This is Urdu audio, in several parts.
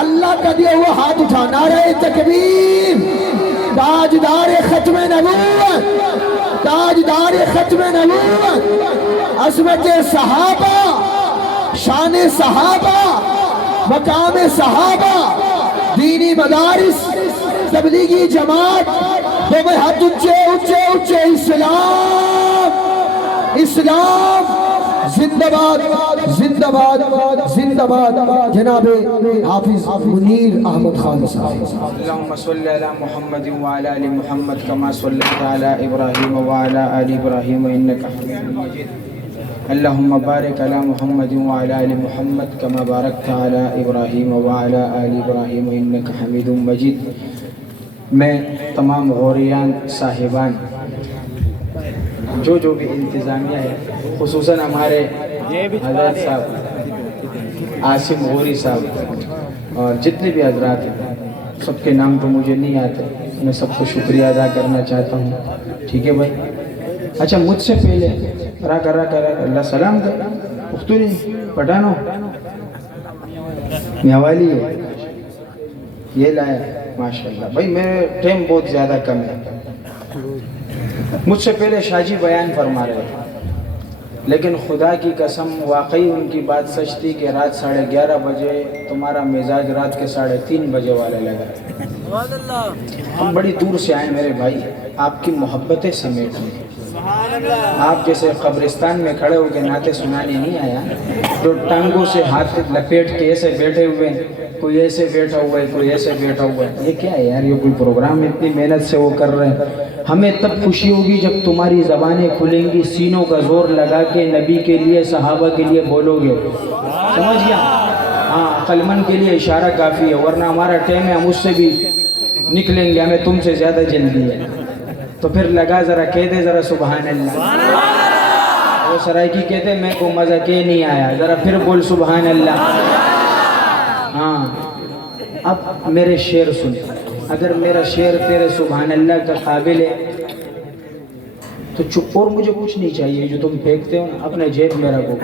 اللہ کا دیا ہوا ہاتھ اٹھا، نعرہ تکبیر۔ تاجدار ختم نبوت، تاجدار ختم نبوت، عظمت صحابہ، شان صحابہ، مقام صحابہ، دینی مدارس، تبلیغی جماعت، دونوں ہاتھ اونچے اونچے اونچے، اسلام اسلام زندہ باد زندہ باد زندہ باد۔ جناب حافظ منیر احمد خان صاحب۔ اللهم صل على محمد وعلى ال محمد كما صليت على ابراهيم وعلى ال ابراهيم انك حميد مجيد. اللهم بارك على محمد وعلى ال محمد كما باركت على ابراهيم وعلى ال ابراهيم انك حميد مجيد. میں تمام غوریان صاحبان، جو بھی انتظامیہ ہے، خصوصاً ہمارے حضرت صاحب عاصم غوری صاحب اور جتنے بھی حضرات ہیں، سب کے نام تو مجھے نہیں آتے، میں سب کو شکریہ ادا کرنا چاہتا ہوں۔ ٹھیک ہے بھائی؟ اچھا، مجھ سے پہلے اللہ سلام کر اختری پٹھانو میاوالی ہے، یہ لایا ماشاءاللہ بھائی۔ میرے ٹائم بہت زیادہ کم ہے، مجھ سے پہلے شاہ جی بیان فرما رہے تھے، لیکن خدا کی قسم واقعی ان کی بات سچ تھی کہ رات 11:30 بجے تمہارا مزاج رات کے 3:30 بجے والے لگا۔ ہم بڑی دور سے آئے میرے بھائی، آپ کی محبتیں سمیٹنے۔ آپ جیسے قبرستان میں کھڑے ہو کے نعتیں سنانے نہیں آیا، جو ٹانگوں سے ہاتھ لپیٹ کے ایسے بیٹھے ہوئے ہیں، کوئی ایسے بیٹھا ہوا ہے، کوئی ایسے بیٹھا ہوا ہے، یہ کیا ہے یار؟ یہ کوئی پروگرام اتنی محنت سے وہ کر رہے ہیں۔ ہمیں تب خوشی ہوگی جب تمہاری زبانیں کھلیں گی، سینوں کا زور لگا کے نبی کے لیے، صحابہ کے لیے بولو گے، سمجھ گیا؟ ہاں، عقل مند کے لیے اشارہ کافی ہے، ورنہ ہمارا ٹائم ہے، ہم اس سے بھی نکلیں گے، ہمیں تم سے زیادہ جلدی ہے۔ تو پھر لگا ذرا کہہ دے ذرا سبحان اللہ۔ وہ سرائکی کہتے میں کو مزہ کے نہیں آیا، ذرا پھر بول سبحان اللہ۔ ہاں، اب میرے شعر سن، اگر میرا شعر تیرے سبحان اللہ کا قابل ہے تو چپ، اور مجھے کچھ نہیں چاہیے، جو تم پھینکتے ہو اپنے جیب میں رکھو،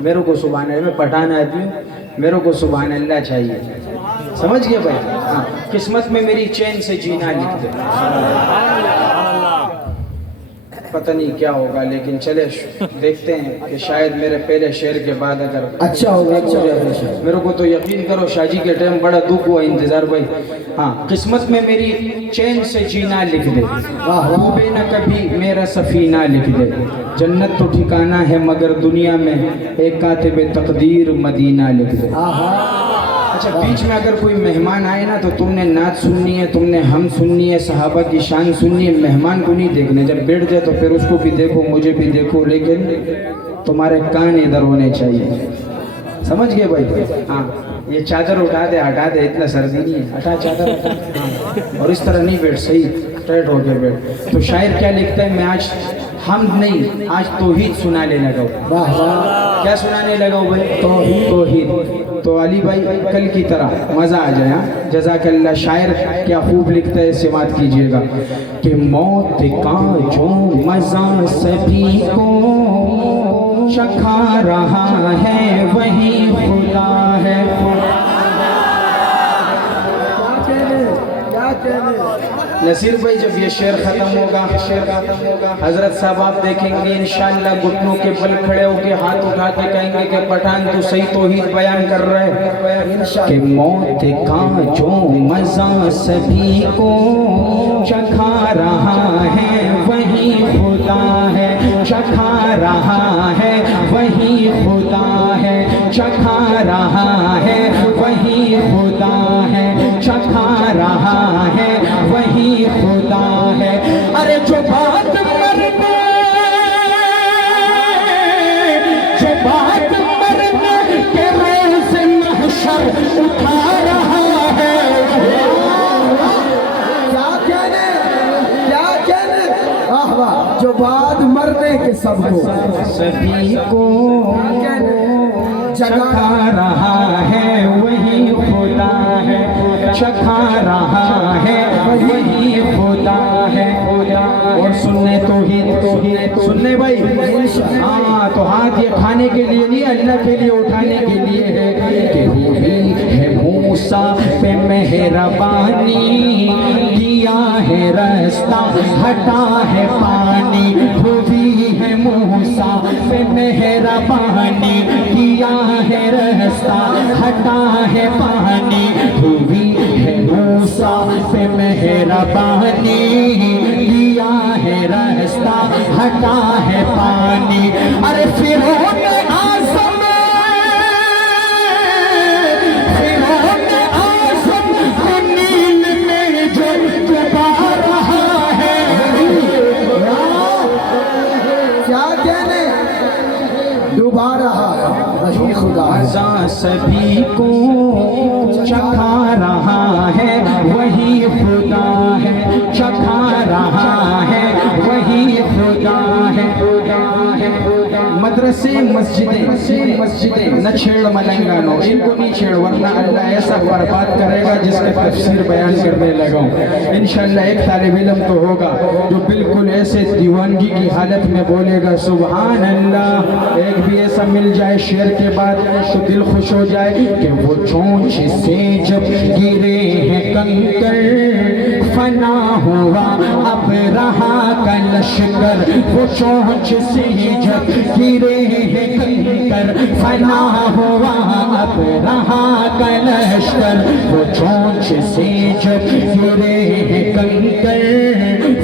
میرے کو سبحان اللہ، میں پٹھان آدمی ہوں، میرے کو سبحان اللہ چاہیے، سمجھ گئے بھائی؟ ہاں، قسمت میں میری چین سے جینا لکھ دے، پتہ نہیں کیا ہوگا، لیکن چلے دیکھتے ہیں کہ شاید میرے پہلے شعر کے بعد اگر اچھا ہوگا، اچھا ہوگا۔ میرے کو تو یقین کرو شاہ جی کے ٹائم بڑا دکھ ہوا انتظار بھائی۔ ہاں، قسمت میں میری چین سے جینا لکھ دے، ڈوبے نہ کبھی میرا سفینہ لکھ دے، جنت تو ٹھکانہ ہے مگر دنیا میں ایک کاتب تقدیر مدینہ لکھ دے۔ اچھا، بیچ میں اگر کوئی مہمان آئے نا تو تم نے نعت سننی ہے، تم نے ہم سننی ہے، صحابہ کی شان سننی ہے، مہمان کو نہیں دیکھنے۔ جب بیٹھ جائے تو پھر اس کو بھی دیکھو، مجھے بھی دیکھو، لیکن تمہارے کان ادھر ہونے چاہیے، سمجھ گئے بھائی؟ ہاں، یہ چادر اٹھا دے، ہٹا دے، اتنا سردی نہیں ہے، ہٹا چادر ہٹا، اور اس طرح نہیں بیٹھ، صحیح اسٹریٹ ہو کے بیٹھ۔ تو شاعر کیا لکھتا ہے؟ میں آج حمد نہیں، آج توحید سنانے لگا ہوں۔ کیا سنانے لگا ہوں بھائی؟ توحید۔ تو علی بھائی کل کی طرح مزہ آ جائے، ہاں، جزاک اللہ۔ شاعر کیا خوب لکھتا ہے، سماعت کیجئے گا کہ موت کا جو مزہ سبھی کو چکھا رہا ہے وہی خدا ہے۔ نصیر بھائی جب یہ شعر ختم ہوگا، حضرت صاحب آپ دیکھیں گے انشاءاللہ گھٹنوں کے بل کھڑے ہو کے ہاتھ اٹھا کے کہیں گے کہ پٹھان تو صحیح توحید بیان کر رہے ہیں کہ موت کا جو مزہ سبھی کو چکھا رہا ہے وہی خدا ہے، چکھا رہا ہے وہی خدا ہے، چکھا رہا ہے وہی خدا ہے، چکھا رہا ہے وہی خدا ہے۔ ارے جو بات مرنے کے روز محشر اٹھا رہا ہے، کیا کہنے، جو بعد مرنے کے سبھی کو چکھا رہا ہے وہی خدا ہے، چکھا رہا ہے وہی خدا ہے۔ اور سننے توحید سننے بھائی، ہاں، تو ہاتھ یہ کھانے کے لیے نہیں، اللہ کے لیے اٹھانے کے لیے ہے کہ وہ بھی ہے موسیٰ پہ مہربانی، کیا ہے رستہ ہٹا ہے پانی، ہوئی ہے موسیٰ پہ مہربانی، کیا ہے رستہ ہٹا ہے پانی، ہوئی ہے موسیٰ پہ مہربانی، کیا ہے رستہ ہٹا ہے پانی۔ ارے فرعون اعظم، فرعون اعظم کو نیل میں جو ڈبا رہا ہے، کیا کہنے ڈوبا رہا ہے وہی خدا ہے۔ مزہ سبھی کو چکھا رہا ہے وہی خدا ہے، چکھا رہا ہے وہی خدا ہے، خدا ہے، خدا۔ مدرسے مسجدیں نہ چھیڑ ملنگانو، ان کو نہیں چھیڑ ورنہ اللہ ایسا برباد کرے گا جس کا تفسیر بیان کرنے لگا ہوں۔ انشاءاللہ ایک طالب علم تو ہوگا جو بالکل ایسے دیوانگی کی حالت میں بولے گا سبحان اللہ، ایک بھی ایسا مل جائے شعر کے بعد تو دل خوش ہو جائے کہ وہ چونچ سے جب گرے ہیں کنکر، فنا ہوا اب رہا کا لشکر، وہ چونچ سے جب گرے ہیں کنکر، فنا ہوا اب رہا کا لشکر، وہ چونچ سے جب گرے ہیں کنکر،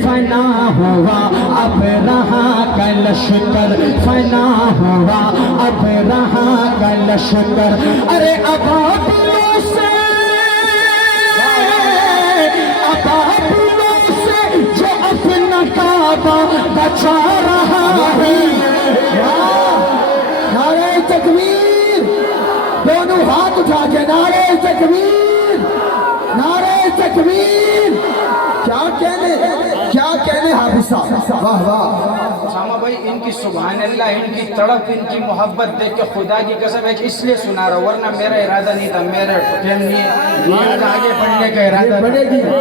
فنا ہوا اب رہا کا لشکر، فنا ہوا اب رہا کا لشکر۔ ارے ابابیلوں سے، ابابیلوں سے جو اپنا کعبہ بچا رہا ہے، نعرہ تکبیر، دونوں ہاتھ اٹھا کے نعرہ تکبیر، نعرہ تکبیر۔ کیا کہنے حافظ صاحب، واہ واہ۔ اسامہ بھائی ان کی سبحان اللہ، ان کی تڑپ، ان کی محبت دیکھ کے خدا کی قسم ہے کہ اس لیے سنا رہا ہوں، ورنہ میرا ارادہ نہیں تھا، میرا ٹائم نہیں آگے بڑھنے کا ارادہ تھا،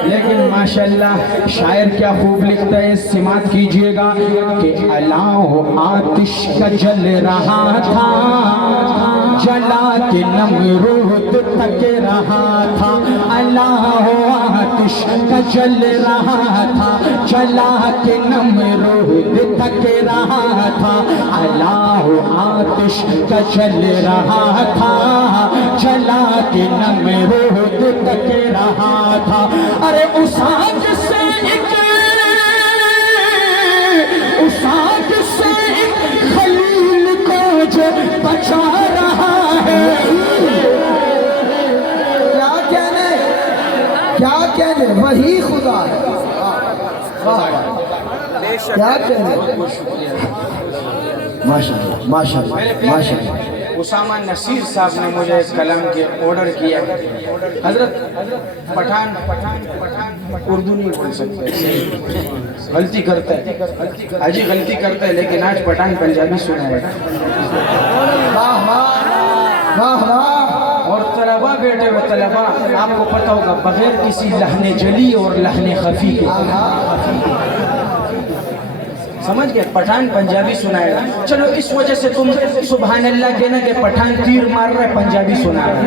لیکن ماشاءاللہ شاعر کیا خوب لکھتا ہے، سماعت کیجئے گا کہ اللہ آتش کا جل رہا تھا، جلا کے نمرود تک رہا تھا، اللہ آتش کا جل رہا تھا، جلا کے نمرود تک رہا تھا، اللہ آتش کا جل رہا تھا، جلا کے نمرود تک رہا تھا۔ ارے اس آگ سے اساگ سے ایک خلیل کو جو بچا رہا ہے، کیا کہنے وہی خدا ہے، کیا کہنے۔ ماشاءاللہ ماشاءاللہ ماشاءاللہ۔ اسامہ نصیر صاحب نے مجھے کلام کے آرڈر کیا، حضرت پٹھان اردو نہیں بول سکتے، غلطی کرتا ہے، حجی غلطی کرتا ہے، لیکن آج پٹھان پنجابی سنا ہے۔ واہ واہ واہ واہ۔ اور طلبہ بیٹے ہوئے طلبہ، آپ کو پتہ ہوگا بغیر کسی لحن جلی اور لحن خفی کے، سمجھ گئے، پٹھان پنجابی سنائے گا۔ چلو اس وجہ سے تم سبحان اللہ کہنا کہ پٹھان تیر مار رہا ہے، پنجابی سنا رہا ہے،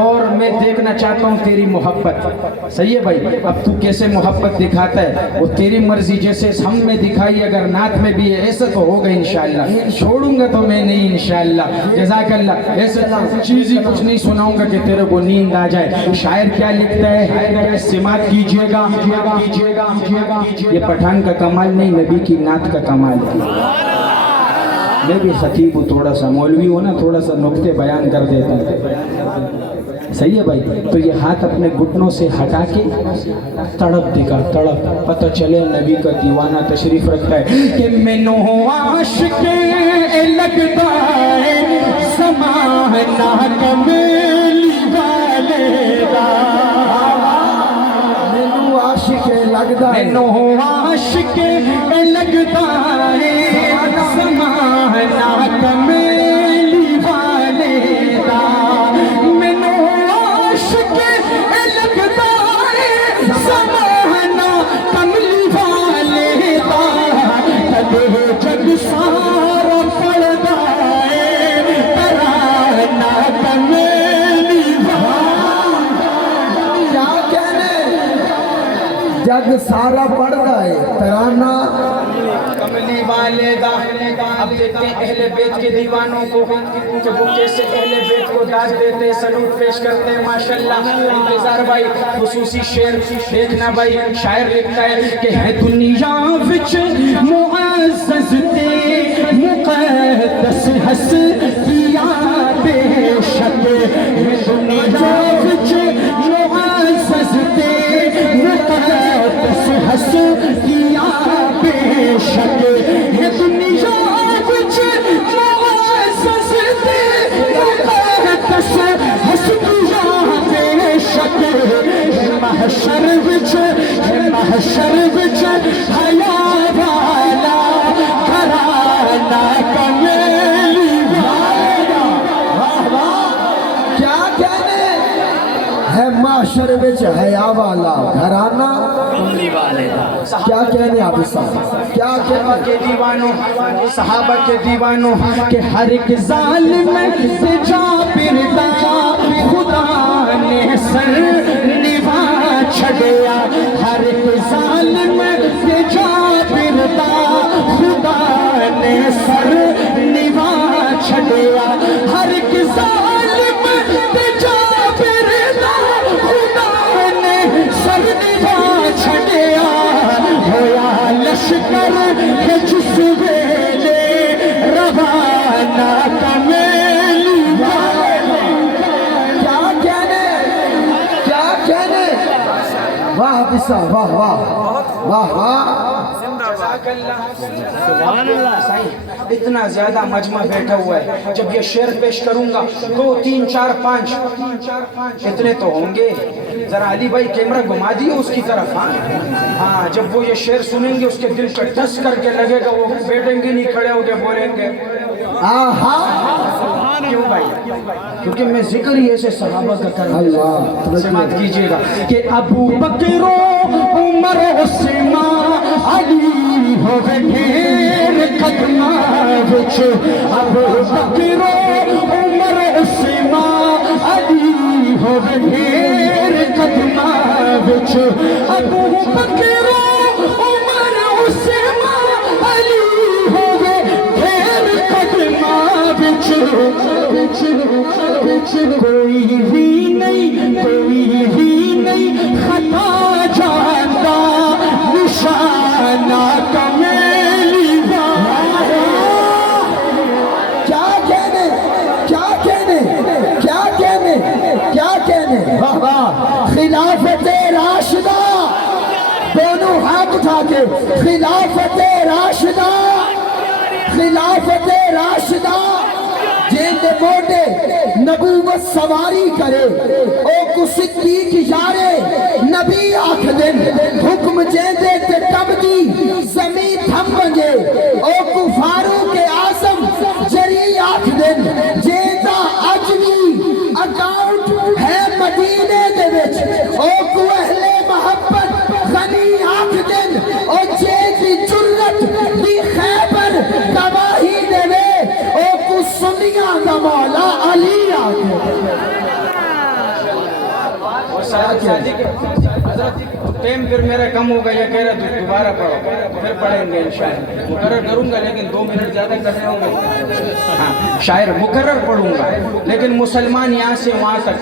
اور میں دیکھنا چاہتا ہوں تیری محبت۔ صحیح ہے بھائی، اب تو کیسے محبت دکھاتا ہے وہ تیری مرضی، جیسے ہم میں دکھائی، اگر نعت میں بھی ایسا تو ہوگا انشاءاللہ، چھوڑوں گا تو میں نہیں انشاءاللہ۔ جزاک اللہ۔ ایسے چیز ہی کچھ نہیں سناؤں گا کہ تیرے کو نیند آ جائے۔ شاعر کیا لکھتا ہے، سماعت کیجئے گا، یہ پٹھان کا کمال نہیں، نبی کی نعت کا کمال ہے۔ میں بھی خطیب ہوں، تھوڑا سا مولوی ہوں نا، تھوڑا سا نکتے بیان کر دیتا ہوں، صحیح ہے بھائی۔ تو یہ ہاتھ اپنے گھٹنوں سے ہٹا کے تڑپ دکھا، تڑپ، پتہ چلے نبی کا دیوانہ تشریف رکھتا ہے کہ میں نو عاشق لگتا ہے زمانہ کمیلی والے دا، مینو عاشق لگتا ہے، مینو عاشق لگتا ہے زمانہ کمیلی والے دا، مینو عاشق لگتا ہے زمانہ کملی والے دا، کدے جگ سارا پڑھتا ہے ترانہ کمیلی والے جگ سارا پڑھتا ہے ترانہ کملی والے دا. اب دیکھتے ہیں اہل بیت کے دیوانوں کو کہ وہ کیسے اہل بیت کو داد دیتے ہیں, سلوٹ پیش کرتے ہیں. ماشاءاللہ انتظار بھائی خصوصی شعر دیکھنا بھائی. شاعر لکھتا ہے کہ ہے دنیا وچ معزز تے مقدس ہستیاں بے شک, ہے دنیا وچ معزز تے مقدس ہستیاں بے شک, ہے دنیا وچ معزز تے مقدس ہستیاں بے شک, ہے محشر وچ حیا والا گھرانہ کمیلی والا. کیا کہنے ہے معاشر وچ حیا والا گھرانہ. کیا کہنے آپ صاحب, کیا صحابہ کہنے کے دیوانوں, صحابہ کے دیوانوں کہ ہر ایک ظالم سے جابر دا خدا نے سر نوا چھڑیا. ہر ایک ظالم سے جابر دا خدا نے سر نوا چھڑیا. ہر ایک ظالم سے جابر دا خدا نے سر نوا چھڑیا. ہویا لشکر ہے جس ویلے روانہ کمیلی والا. کیا کہنے واہ بسا واہ واہ واہ واہ. سبحان اللہ. اتنا زیادہ مجمع بیٹھا ہوا ہے, جب یہ شعر پیش کروں گا 2 3 4 5 اتنے تو ہوں گے. ذرا علی بھائی کیمرہ گھما دیے اس کی طرف. ہاں جب وہ یہ شعر سنیں گے اس کے دل پہ ٹس کر کے لگے گا, وہ بیٹھیں گے نہیں, کھڑے ہو کے بولیں گے. کیوں بھائی؟ کیونکہ میں ذکر ہی ایسے صحابہ کا کر رہا ہوں. سماعت کیجئے گا کہ ابو بکر و عمر عثمان علی ہوئے ڈھیر قدماں وچ. ابو بکر و عمر عثمان علی ہوئے ڈھیر قدماں وچ. ابو بکر و عمر عثمان علی ہوئے ڈھیر قدماں وچ. کوئی بھی نہیں خطا جاندا نشانہ کمیلی والا. کیا کہنے واہ واہ. خلافت راشدہ, دونوں ہاتھ اٹھا کے خلافت راشدہ جیندے موڈے نبوت سواری کرے. او کو صدیق یارے نبی آکھ دن, حکم جیندے تے تبدی زمین تھم بنجے. او کو فاروق اعظم جری آکھ دن, جیندہ اجلی اکاؤنٹ ہے مدینے دے وچ. او کو اہل محبت غنی آکھ دن, او جیندی جرت دی خیبر گواہی دے وے. او کو سنیاں دا مولا علی آکھ دن. حضرت ٹیم پھر میرا کم ہو گیا, یہ کہہ رہا تو دوبارہ پڑھو, پھر پڑھیں گے انشاءاللہ. مقرر کروں گا لیکن 2 منٹ زیادہ کرنے ہوں گے. ہاں شاعر مقرر پڑھوں گا لیکن مسلمان یہاں سے وہاں تک.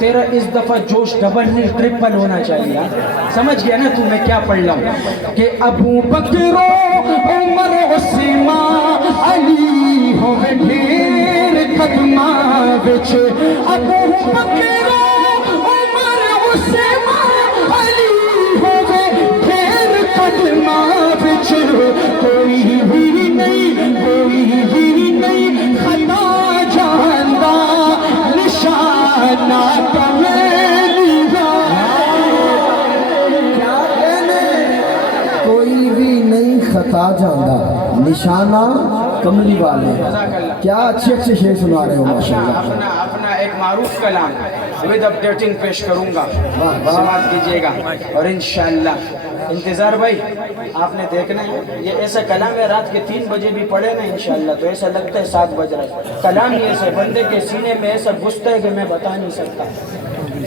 تیرا اس دفعہ جوش ڈبل نہیں ٹرپل ہونا چاہیے. سمجھ گیا نا تو میں کیا پڑھ رہا ہوں کہ ابو بکر و عمر عثمان علی ہوئے ڈھیر قدماں وچ. ابو بکر و عمر عثمان علی ہوئے ڈھیر قدماں وچ. کوئی بھی نہیں خطا جاندا نشانہ کمیلی والا. کوئی بھی نہیں خطا جاندا نشانہ کملی والے. کیا اچھے شعر سنا رہے ہو ماشاءاللہ. اپنا ایک معروف کلام ود اپڈیٹنگ پیش کروں گا, سماعت کیجئے گا. اور انشاءاللہ انتظار بھائی آپ نے دیکھنا ہے یہ ایسا کلام ہے رات کے 3 بجے بھی پڑھے نا انشاءاللہ تو ایسا لگتا ہے 7 بج رہا ہے. کلام ہی ایسے بندے کے سینے میں ایسا گھستا ہے کہ میں بتا نہیں سکتا.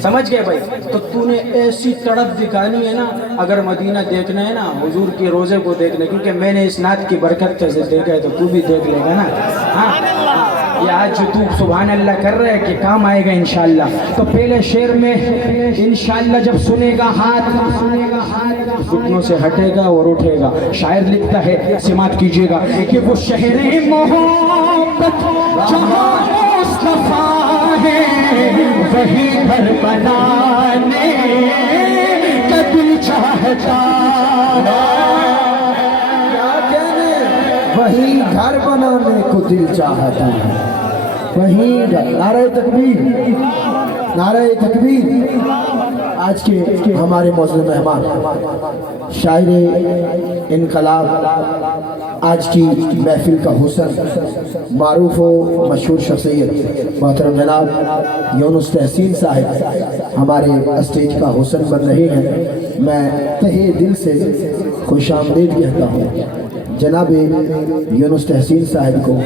سمجھ گئے بھائی. تو تو نے ایسی تڑپ دکھانی ہے نا اگر مدینہ دیکھنا ہے نا حضور کے روزے کو دیکھنا کیونکہ میں نے اس نعت کی برکت سے دیکھا ہے تو تو بھی دیکھ لے گا نا. ہاں یہ آج جو تو سبحان اللہ کر رہے ہے کہ کام آئے گا انشاءاللہ. تو پہلے شعر میں انشاءاللہ جب سنے گا ہاتھ گھٹنوں سے ہٹے گا اور اٹھے گا. شاعر لکھتا ہے سماعت کیجئے گا کہ وہ شہر محبت جہاں مصطفیٰ ہے وہی گھر بنانے کا دل چاہتا کیا کہنے وہی گھر بنانے کو دل چاہتا ہے. وہی نعرہ تکبیر نعرہ تکبیر. آج کے ہمارے معزز مہمان شاعر انقلاب آج کی محفل کا حسن معروف و مشہور شخصیت محترم جناب یونس تحسین صاحب ہمارے اسٹیج کا حسن بن رہے ہیں. میں تہہ دل سے خوش آمدید کہتا ہوں جناب یونس تحسین صاحب کو.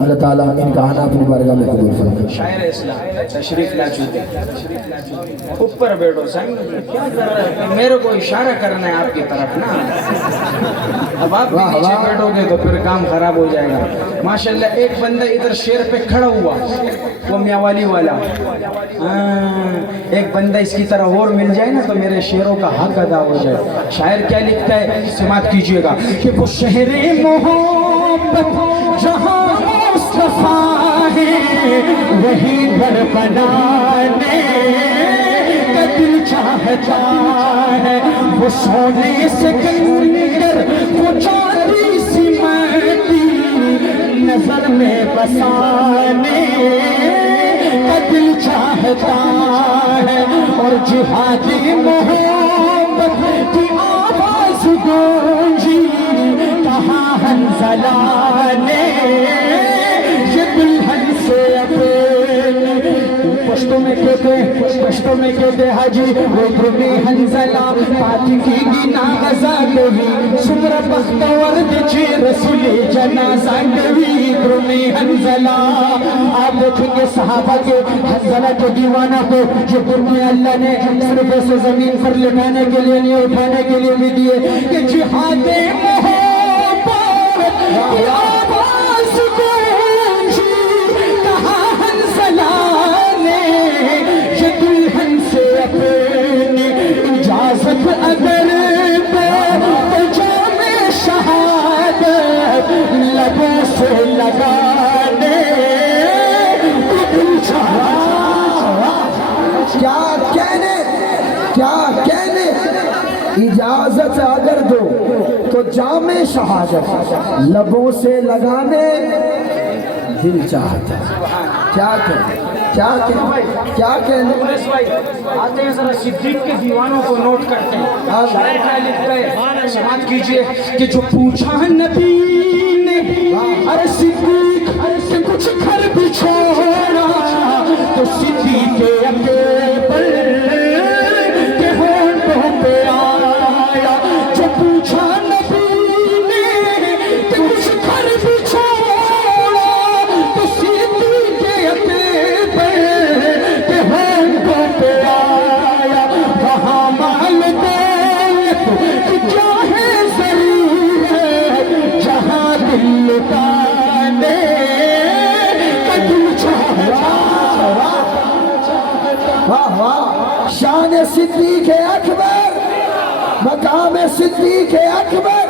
اللہ تعالیٰ ان کا آنا اپنی بارگاہ میں قبول فرمائے. شاعر اسلام تشریف لا چکے اوپر بیٹھو سنگ کیا کر رہے ہیں میرے کو اشارہ کرنا ہے آپ کی طرف نا. اب آپ بھی نیچے بیٹھو گے تو پھر کام خراب ہو جائے گا. ماشاءاللہ ایک بندہ ادھر شیر پہ کھڑا ہوا وہ میاوالی والا. ایک بندہ اس کی طرح اور مل جائے نا تو میرے شیروں کا حق ادا ہو جائے. شاعر کیا لکھتا ہے سماعت کیجئے گا کہ وہ شہر محبت جہاں مصطفیٰ ہے وہی گھر بنانے کا دل چاہتا ہے. وہ سونے سے کنگر وہ چاندی سی مٹی نظر میں بسانے کا دل چاہتا ہے. اور جہادی محبت کی آواز گونجی کہاں حنزلہ نے یہ دلہن سے اپنے پشتوں میں کہتے حاجی وہ درمی حنزلہ پاتی کی گنا غزا گوی سمر بختور دچی رسولی جنازہ گوی درمی حنزلہ. آپ دیکھیں گے صحابہ کے حنزلہ کے دیوانہ کو جو درمی اللہ نے صرف ایسے زمین پر لٹانے کے لیے نہیں اٹھانے کے لیے بھی دیے کہ جہاد محبت آواز گونجی کہاں حنزلہ نے یہ دلہن سے اپنی اجازت اگر دے تو جام شہادت لبوں سے لگانے کو دل چاہتا. کیا کہنے اجازت اگر دو تو جام شہادت لبوں سے لگانے دل چاہتا. کیا کہنے آتے ہیں ذرا صدیق کے دیوانوں کو نوٹ کرتے ہیں. شاعر کیا لکھتا ہے سماعت کیجئے کہ جو پوچھا نبی نے ارے صدیق سے کچھ گھر بھی چھوڑا تو صدیق کے اکبر کے ہونٹوں پہ آیا. جو پوچھا نبی نے کہ کچھ گھر بھی چھوڑا تو صدیق کے اکبر کے ہونٹوں پہ آیا. وہاں مال دولت کی کیا ہے ضرورت جہاں دل لٹانے کا دل چاہتا. واہ واہ شان صدیق اکبر مقام صدیق اکبر.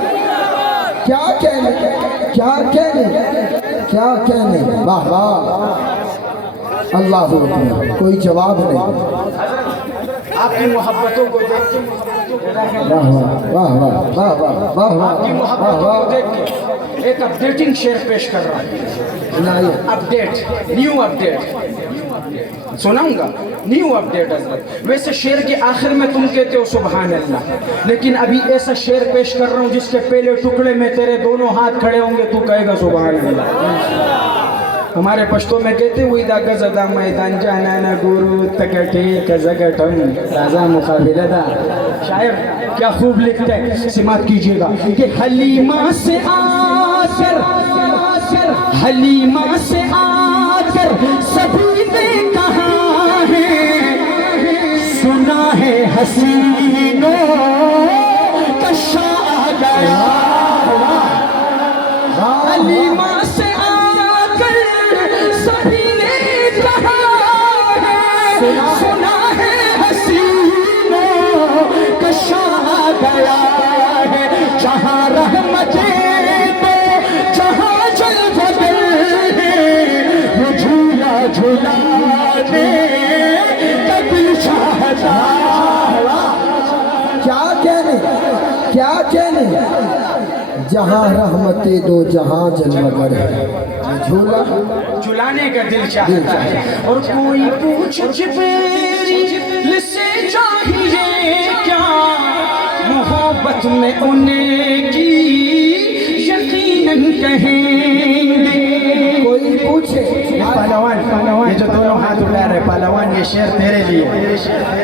کیا کہنے واہ واہ اللہ اکبر. کوئی جواب نہیں. آپ کی محبتوں کو دیکھ کے واہ واہ واہ واہ واہ واہ آپ کی محبتوں کو دیکھ کے ایک اپڈیٹنگ شعر پیش کر رہا ہوں. اپڈیٹ نیو اپڈیٹ سناؤں گا نیو اپڈیٹ حضرت. ویسے شعر کے آخر میں تم کہتے ہو سبحان اللہ لیکن ابھی ایسا شعر پیش کر رہا ہوں جس کے پہلے ٹکڑے میں تیرے دونوں ہاتھ کھڑے ہوں گے تو کہے گا سبحان اللہ. ہمارے پشتوں میں کہتے ہوئی دا گزدا میدان جانا نا گورو تکٹے کزگٹم رازا مقابلہ دا. شاعر کیا خوب لکھتا ہے، سماعت کیجئے گا کہ حلیمہ سے آ کر حلیمہ سے آ کر سبھی نے کہا ہے، سنا ہے حسینوں کا شاہ گیا۔ حلیمہ سے آ کر سبھی نے کہا ہے، سنا ہے حسینوں کا شاہ گیا ہے۔ جہاں رحمتیں تو جہاں جلوہ گر ہے، وہ جھولا جھولانے کا دل چاہتا۔ کیا کہنے جہاں رحمتیں دو جہاں جلوہ گر ہے، جھولا جھلانے کا دل چاہتا ہے۔ اور کوئی پوچھ جبریل سے چاہیے کیا، محبت میں انہیں کی یقیناً کہیں گے۔ کوئی پوچھے پہلوان یہ جو دونوں ہاتھ اٹھا رہے پہلوان، یہ شعر تیرے لیے،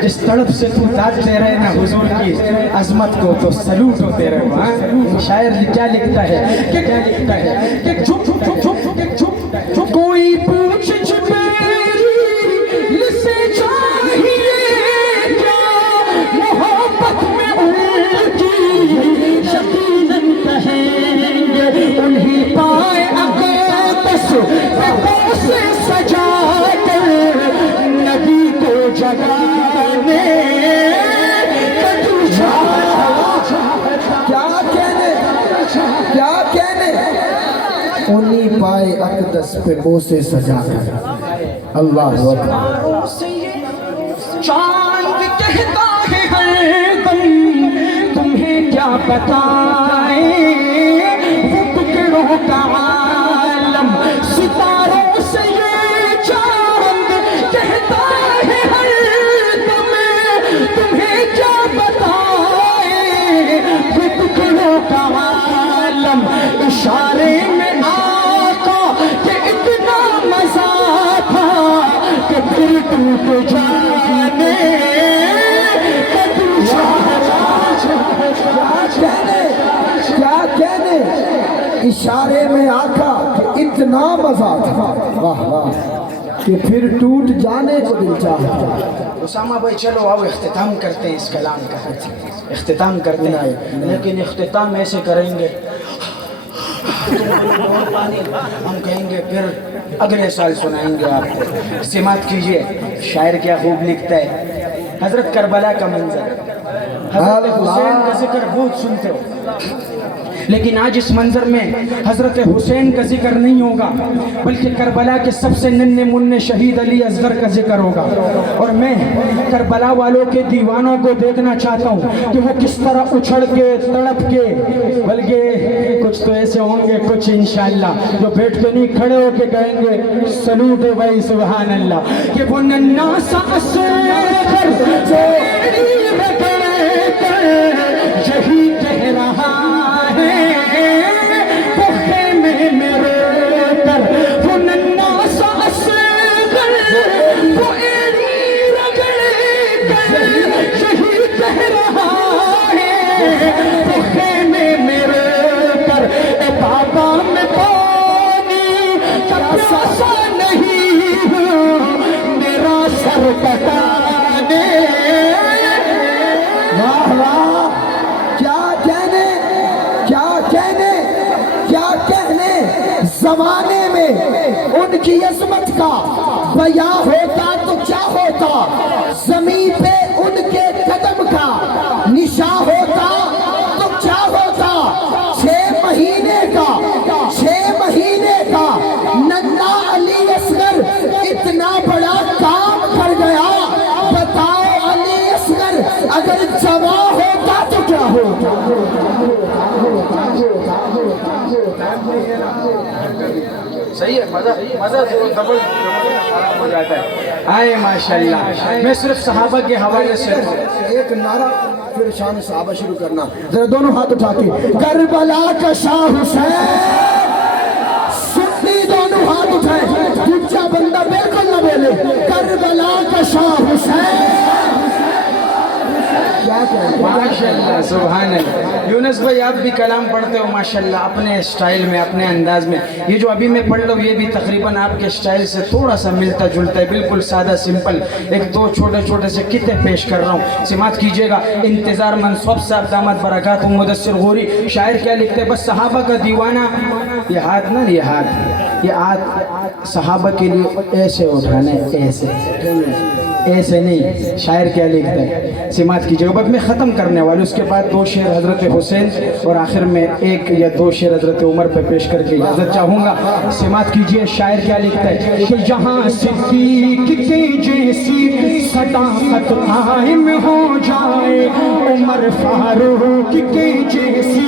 جس تڑپ سے تو داد دے رہے نا حضور کی عظمت کو، تو سلوٹ ہو تیرے کو۔ شاعر کیا لکھتا ہے کہ چپ چپ چپ چپ، کوئی پوچھ جبریل سے چاہیے کیا، محبت میں ان کی یقیناً کہیں گے۔ انہیں پائے اقدس پہوں سے سجا کر نبی کو جگانے کا دل چاہتا۔ کیا کہنے انہی پائے اقدس پہ بوسے سجا کر۔ اللہ اکبر۔ چاند کہتا ہے ہر دم تمہیں کیا بتائیں، وہ ٹکڑوں کا عالم ستاروں سے یہ چاند کہتا ہے ہر دم تمہیں کیا بتائیں، وہ ٹکڑوں کا عالم اشارے میں آقا کہ اتنا مزہ تھا کہ پھر ٹوٹ جانے کا دل چاہتا۔ کیا کہنے اشارے میں آقا کہ اتنا مزہ تھا، واہ واہ، کہ پھر ٹوٹ جانے کو دل چاہتا۔ اسامہ بھائی چلو آؤ اختتام کرتے ہیں اس کلام کا، اختتام کرتے ہیں، لیکن اختتام ایسے کریں گے ہم کہیں گے پھر اگلے سال سنائیں گے آپ کو۔ سماعت کیجئے، شاعر کیا خوب لکھتا ہے۔ حضرت کربلا کا منظر، حضرت حسین کا ذکر بہت سنتے ہو، لیکن آج اس منظر میں حضرت حسین کا ذکر نہیں ہوگا، بلکہ کربلا کے سب سے ننھے منھے شہید علی اصغر کا ذکر ہوگا۔ اور میں کربلا والوں کے دیوانوں کو دیکھنا چاہتا ہوں کہ وہ کس طرح اچھڑ کے تڑپ کے، بلکہ کچھ تو ایسے ہوں گے کچھ انشاءاللہ جو بیٹھ کے نہیں کھڑے ہو کے کہیں گے سلوٹ ہے بھائی سبحان اللہ، کہ وہ ننھا سا اصغر تیری رگڑ کر یہی کہہ رہا ہے، وہ خیمے میں رو کر وہ ننھا سا اصغر وہ ایڑی رگڑ کر یہی کہہ رہا ہے، وہ خیمے میں رو کر اے بابا میں پانی کا پیاسا نہیں ہوں، میرا سر کٹانے۔ واہ واہ، زمانے میں ان کی عظمت کا بیاں ہوتا تو کیا ہوتا، زمین پہ ان کے قدم کا نشان ہوتا تو کیا ہوتا۔ 6 مہینے کا ننھا علی اصغر اتنا بڑا کام کر گیا، بتاؤ علی اصغر اگر جوان ہوتا تو کیا ہوتا۔ صحیح ہے، مزہ ڈبل خراب ہو جاتا ہے۔ آئے ماشاءاللہ، میں صرف صحابہ کے حوالے سے ایک نعرہ پھر شان صحابہ شروع کرنا، ذرا دونوں ہاتھ اٹھا کے، کربلا کا شاہ حسین، سنی دونوں ہاتھ اٹھائیں، دوسرا بندہ بالکل نہ بولے، کربلا کا شاہ حسین۔ ماشاءاللہ سبحان اللہ. یونس بھائی آپ بھی کلام پڑھتے ہو ماشاءاللہ اپنے سٹائل میں اپنے انداز میں. یہ جو ابھی میں پڑھ رہا ہوں یہ بھی تقریباً آپ کے سٹائل سے تھوڑا سا ملتا جلتا ہے, بالکل سادہ سمپل. ایک دو چھوٹے چھوٹے سے قطعے پیش کر رہا ہوں, سماعت کیجیے گا. انتظار منصوب صاحب دامت برکات مدثر غوری شاعر کیا لکھتے ہیں, بس صحابہ کا دیوانہ. یہ ہاتھ نا, یہ ہاتھ صحابہ کے لیے ایسے اٹھانا ہے, ایسے نہیں. شاعر کیا لکھتا ہے سماعت کیجیے گا. بس میں ختم کرنے والا, اس کے بعد 2 شعر حضرت حسین اور آخر میں 1 یا 2 شعر حضرت عمر پہ پیش کر کے اجازت چاہوں گا. سماعت کیجیے شاعر کیا لکھتا ہے کہ یہاں صدیق کے جیسی صداقت قائم ہو جائے, عمر فاروق کے جیسی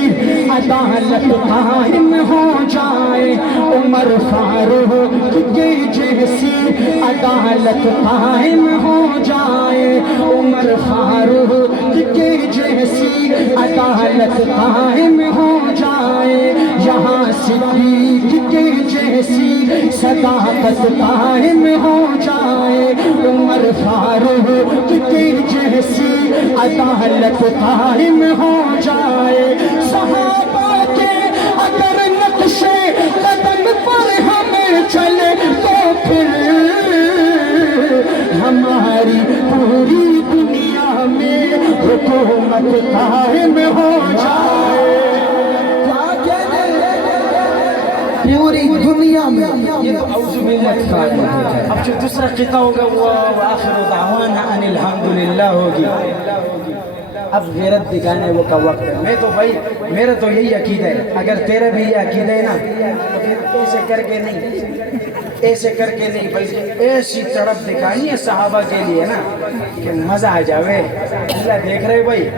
عدالت قائم ہو جائے, عمر فاروق کے جیسی عدالت قائم ہو جائے, عمر فاروق کے جیسی عدالت قائم ہو جائے, یہاں صدیق کے جیسی صداقت قائم ہو جائے, عمر فاروق کے جیسی عدالت قائم ہو جائے. صحابہ کے اگر نقشے قدم پر ہمیں چلے تو پھر ہماری پوری دنیا میں حکومت قائم ہو جائے. پوری دنیا میں یہ تو اعوذ باللہ قائم ہو جائے. اب جو دوسرا قطعہ ہوگا وہ وآخر دعوانا ان الحمدللہ ہوگی. اب غیرت دکھانے وہ کا وقت ہے. میں تو بھائی میرا تو یہی عقیدہ ہے, اگر تیرا بھی یہ عقیدہ ہے نا تو پھر ایسے کر کے نہیں بلکہ ایسی طرف دکھانی ہے صحابہ کے لیے نا کہ مزہ آ جاوے. اللہ دیکھ رہے بھائی.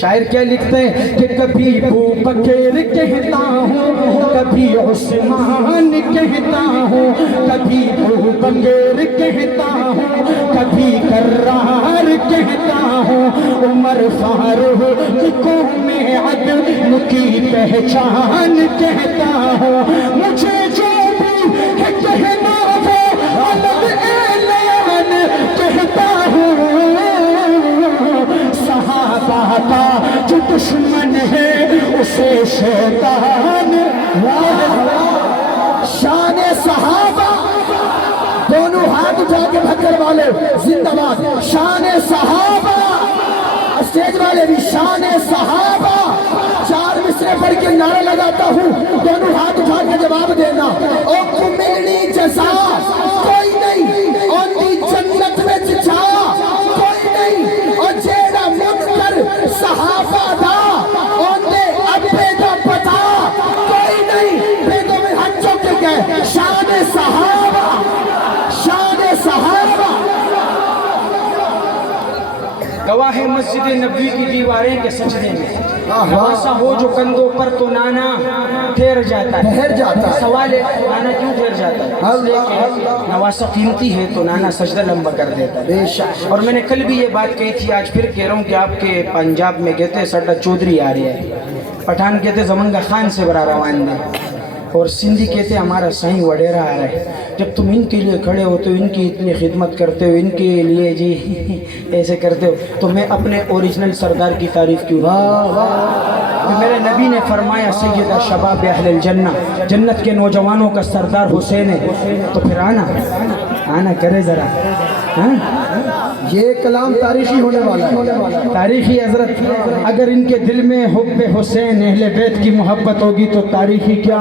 شاعر کیا لکھتے ہیں کہ کبھی ابو بکر کہتا ہوں, کبھی عثمان کہتا ہوں, کبھی ابو بکر کہتا ہوں, کبھی کرار کہتا ہوں, عمر فاروق کو میں عدل کی پہچان کہتا ہوں. مجھے جو بھی ہے کہنا وہ الگ اعلان کہتا ہوں. صحابہ کا جو دشمن ہے اسے شیطان. شان صحابہ, دونوں ہاتھ اٹھا کے بھکر والے زندہ باد. شان صحابہ, اسٹیج والے بھی شان صحابہ. 4 مصرے پڑھ کے نعرہ لگاتا ہوں, دونوں ہاتھ اٹھا کے جواب دینا. او کو ملنی جزا کوئی نہیں, اور دی جنت میں جا کوئی نہیں, اور جیڑا منکر صحابہ دا اور دے ابے دا پتا کوئی نہیں. بیدوں میں ہاتھ چوک کے گئے شان صحابہ, شان صحابہ. گواہ مسجد نبوی کی دیواریں کے سجدے میں نواسا ہو جو کندھوں پر تو نانا ٹھہر جاتا ہے. سوال ہے نانا کیوں ٹھہر جاتا ہے؟ اس لیے کہ نواسا قیمتی ہے تو نانا سجدہ لمبا کر دیتا ہے. اور میں نے کل بھی یہ بات کہی تھی, آج پھر کہہ رہا ہوں کہ آپ کے پنجاب میں کہتے ہیں سردا چودھری آ رہے ہیں, پٹھان کہتے ہیں زمانگا خان سے برا روان دے, اور سندھی کہتے ہیں ہمارا سائیں وڈیرا آ رہا ہے. جب تم ان کے لیے کھڑے ہو تو ان کی اتنی خدمت کرتے ہو, ان کے لیے جی ایسے کرتے ہو, تو میں اپنے اوریجنل سردار کی تعریف کیوں. میرے نبی نے فرمایا سیدہ شباب اہل الجنہ, جنت کے نوجوانوں کا سردار حسین ہے. تو پھر آنا کرے ذرا. یہ کلام تاریخی ہونے والا ہے, تاریخی. حضرت اگر ان کے دل میں حب حسین اہل بیت کی محبت ہوگی تو تاریخی کیا,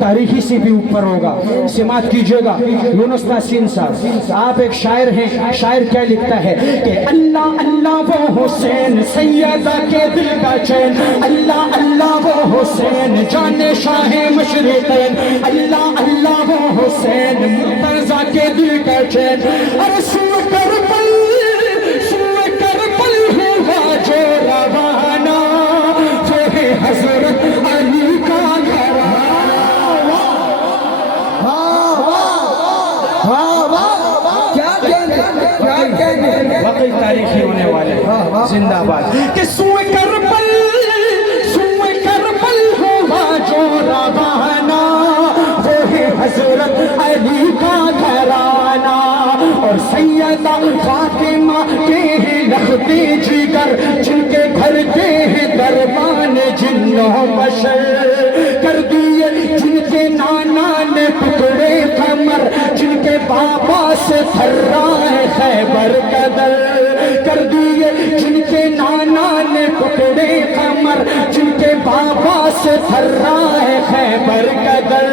تاریخی سے بھی اوپر ہوگا. سماعت کیجیے گا یونس تحسین صاحب, آپ ایک شاعر ہیں. شاعر کیا لکھتا ہے کہ اللہ اللہ وہ حسین سیدہ کے دل کا چین, اللہ اللہ وہ حسین جانے شاہ مشرقین, اللہ اللہ وہ حسین مرتضیٰ کے دل کا چین. اور سو کربل ہوا جو روانہ وہ ہے حضرت علی کا گھرانہ. کیا کہنے واقعی تاریخی ہونے والے زندہ باد. کہ سوئے کربل ہوا جو روانہ وہ ہے حضرت علی کا گھرانہ. اور سیدہ فاطمہ کے لختے جگر جن کے کرتے ہیں دربان جنوں بشر، کر دیے جن کے نانا نے ٹکڑے قمر، جن کے بابا سے تھر رہا ہے خیبر کا در، کر دیے جن کے نانا نے ٹکڑے قمر، جن کے بابا سے تھر رہا ہے خیبر کا در،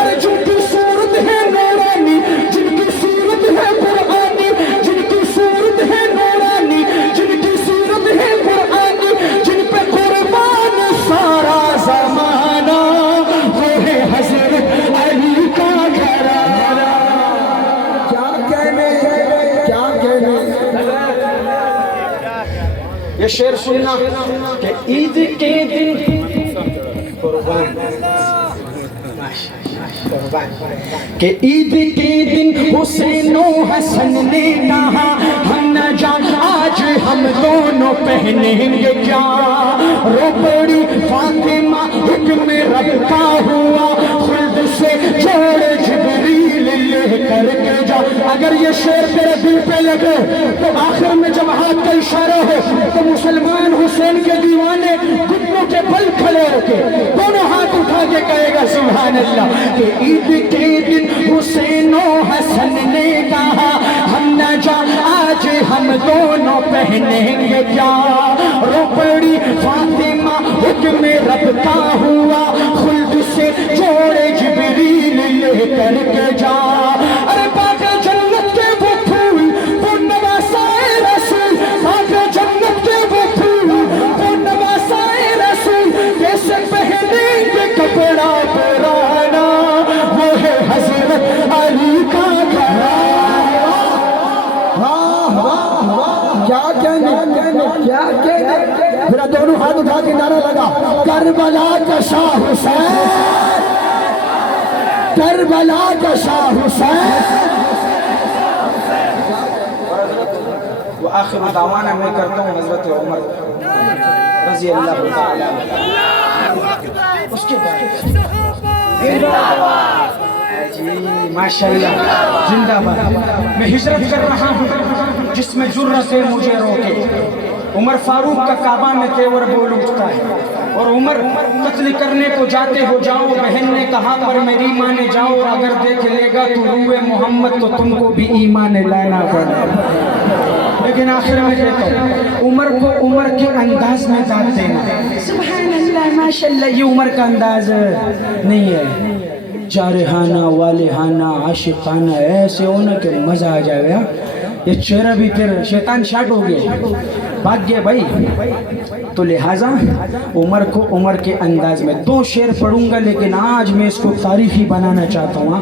ارے جن کی صورت ہے نورانی، جن کی صورت ہے قرآنی، جن کی صورت ہے نورانی، جن کی صورت ہے قرآنی، جن پہ قربان سارا زمانہ، وہ ہے حضرت علی کا گھرانہ۔ کیا کہنے، کیا کہنے۔ یہ شعر سننا کہ عید کے دن قربان کہ عید کے دن حسین و حسن نے کہا ہم نہ جان آج ہم دونوں پہنیں گے کیا، رو پڑی فاطمہ حکم رب کا ہوا، خلد سے جوڑ جبریل لے کر کے جا۔ اگر یہ شعر تیرے دل پہ لگے تو آخر میں جب ہاتھ کا اشارہ ہو تو مسلمان حسین کے دیوانے گھٹنوں کے بل کھڑے ہو کے دونوں ہاتھ اٹھا کے کہے گا سبحان اللہ کہ عید کے دن حسین و حسن نے کہا ہم نہ جان آج ہم دونوں پہنیں گے کیا، رو پڑی فاطمہ حکم رب کا ہوا، خلد سے جوڑے جبریل لے کر کے جا۔ ارے باغ جنت کے وہ پھول وہ نواسائے رسول، باغ جنت کے وہ پھول وہ نواسائے رسول، کیسے پہنیں گے کپڑا پرانا، وہ ہے حضرت علی کا گھرانہ۔ واہ واہ واہ، کیا کہنے، کیا کہنے۔ میرا دونوں ہاتھ اٹھا کے نعرہ لگا، کربلا کا شاہ حسین، کربلا کا شاہ حسین۔ وآخر دعوانا میں کرتا ہوں حضرت عمر رضی اللہ تعالیٰ اس کے بعد جی ماشاءاللہ زندہ باد۔ میں ہجرت کر رہا ہوں جس میں جرہ سے مجھے روکے، عمر فاروق کا کعبہ میں تیور بول اٹھتا ہے، اور عمر قتل کرنے کو جاتے ہو جاؤ، بہن نے کہا پر میری ماں نے جاؤ، اگر دیکھ لے گا تو روئے محمد تو تم کو بھی ایمان لانا پڑا۔ لیکن آخر میں کہتا ہوں عمر کو عمر کے انداز میں داد دینا، سبحان اللہ ماشاءاللہ، یہ عمر کا انداز نہیں ہے، جارحانہ والہانہ عاشقانہ ایسے ہونا کہ مزہ آ جائے گا۔ یہ چہرہ بھی پھر شیطان شاٹ ہو گیا، بھاگ گیا بھائی۔ تو لہٰذا عمر کو عمر کے انداز میں دو شعر پڑھوں گا، لیکن آج میں اس کو تاریخی بنانا چاہتا ہوں۔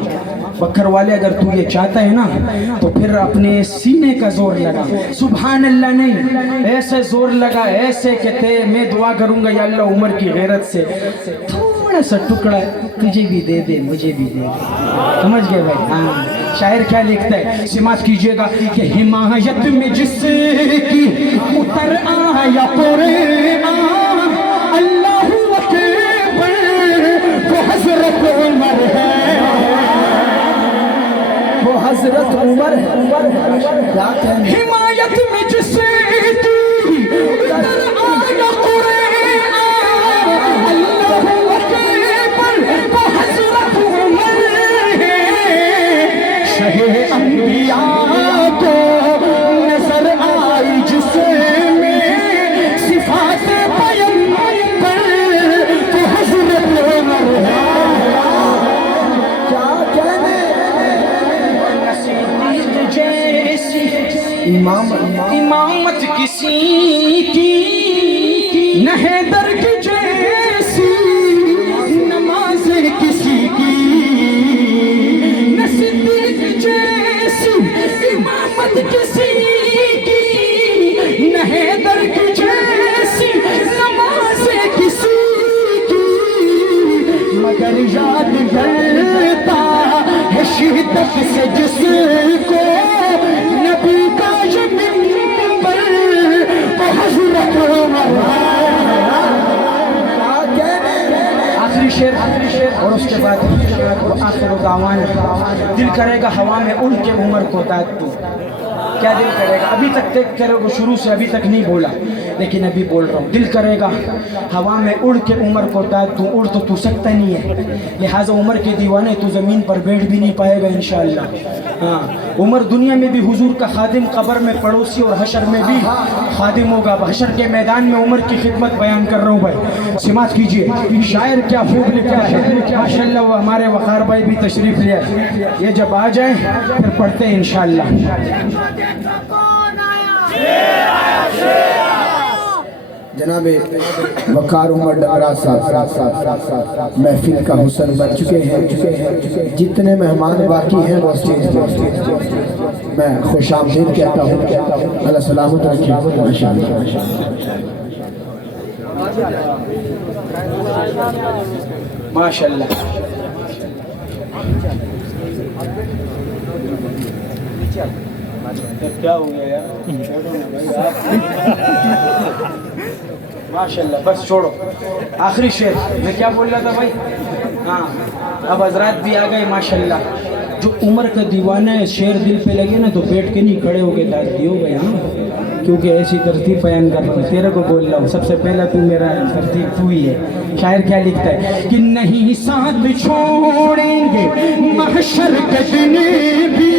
بکر والے اگر تو یہ چاہتا ہے نا تو پھر اپنے سینے کا زور لگا، سبحان اللہ نہیں، ایسے زور لگا ایسے کہ میں دعا کروں گا یا اللہ عمر کی غیرت سے تھوڑا سا ٹکڑا تجھے بھی دے دے مجھے بھی دے دے، سمجھ گئے بھائی؟ ہاں شاعر کیا لکھتا ہے، سماعت کیجئے گا کہ حمایت میں جس کی اتر آیا قرآن، اللہ اکبر وہ حضرت عمر ہے، وہ حضرت عمر ہے۔ کیا کہنے، حمایت میں جس کی اتر آیا قرآن، اللہ اکبر وہ حضرت عمر ہے، شہ انبیاء کو نظر آئی جس میں صفات پیغمبر وہ حضرت عمر ہے۔ کیا کہنے، امامت کسی کی نہ حیدر کی جیسی، نماز کسی کی نہ صدیق جیسی، امامت کسی کی نہ حیدر کی جیسی، نماز کسی کی، مگر یاد کرتا ہے شدت سے جس کو نبی کا یہ منبر وہ حضرت عمر ہے۔ آخری شعر اور اس کے بعد وہ آخر دعوانا، دل کرے گا ہوا میں اڑ کے عمر کو داد دوں۔ کیا دل کرے گا؟ ابھی تک تیرے کو شروع سے ابھی تک نہیں بولا، لیکن ابھی بول رہا ہوں، دل کرے گا ہوا میں اڑ کے عمر کو داد دوں، اڑ تو سکتا نہیں ہے، لہٰذا عمر کے دیوانے تو زمین پر بیٹھ بھی نہیں پائے گا انشاءاللہ۔ ہاں عمر دنیا میں بھی حضور کا خادم، قبر میں پڑوسی، اور حشر میں بھی خادم ہوگا۔ اب حشر کے میدان میں عمر کی خدمت بیان کر رہا ہوں بھائی، سماعت کیجئے، شاعر کیا خوب لکھا ہے ماشاءاللہ۔ وہ ہمارے وقار بھائی بھی تشریف لے آئے، یہ جب آ جائیں پھر پڑھتے ہیں انشاءاللہ۔ جناب وقار عمر ڈگرا صاحب محفل کا حسن بن چکے ہیں، جتنے مہمان باقی ہیں وہ اسٹیج پر میں خوش آمدید کہتا ہوں، اللہ سلامت رکھے انشاءاللہ۔ ماشاءاللہ کیا ہو گیا یار؟ ماشاءاللہ بس چھوڑو، آخری شعر میں کیا بول رہا تھا بھائی؟ ہاں اب حضرات بھی آ گئے ماشاءاللہ۔ جو عمر کا دیوانہ ہے، شعر دل پہ لگے نا تو بیٹھ کے نہیں کھڑے ہو کے داد دیو گئے، ہاں کیونکہ ایسی ترتیب بیان کر رہا ہوں، تیرے کو بول رہا ہوں، سب سے پہلا تو میرا ترتیب تو ہی ہے۔ شاعر کیا لکھتا ہے کہ نہیں ساتھ چھوڑیں گے محشر کے دن بھی،